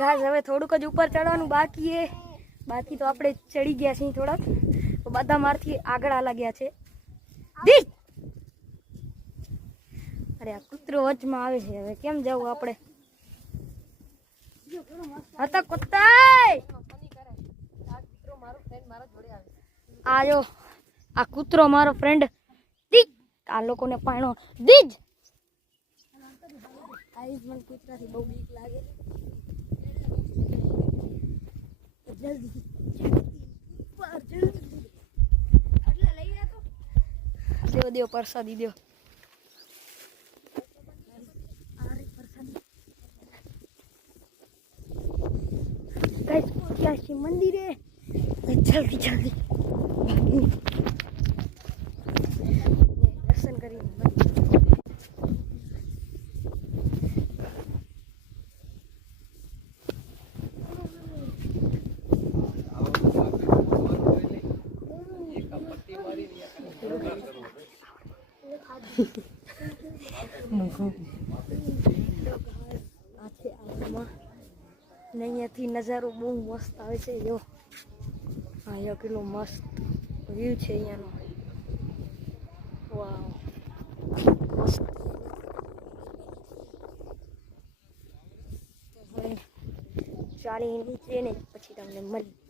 Guys હવે થોડુંક જ ઉપર ચડવાનું બાકી છે. બાકી તો આપણે ચડી ગયા છીએ થોડાક. તો બધા મારથી આગળ આલા ગયા છે. અરે આ કૂતરો વચમાં આવે છે. હવે કેમ જવું આપણે? હતા કુત્તા આજો આ કૂતરો મારો ફ્રેન્ડ દીજ. આ લોકોને પાણો દીજ. આઈસ મને કૂતરાથી બહુ બીક લાગે. જલ્દી દેવો દેવો પ્રસાદી દેવો. મંદિરે જલ્દી જલ્દી દર્શન કરીને અહીંયાથી નજારો બહુ મસ્ત આવે છે. જો અહીંયા કેટલો મસ્ત વ્યૂ છે અહીંયાનો. વાવ મસ્ત. હવે ચાલી નીચે ને પછી તમને મળી.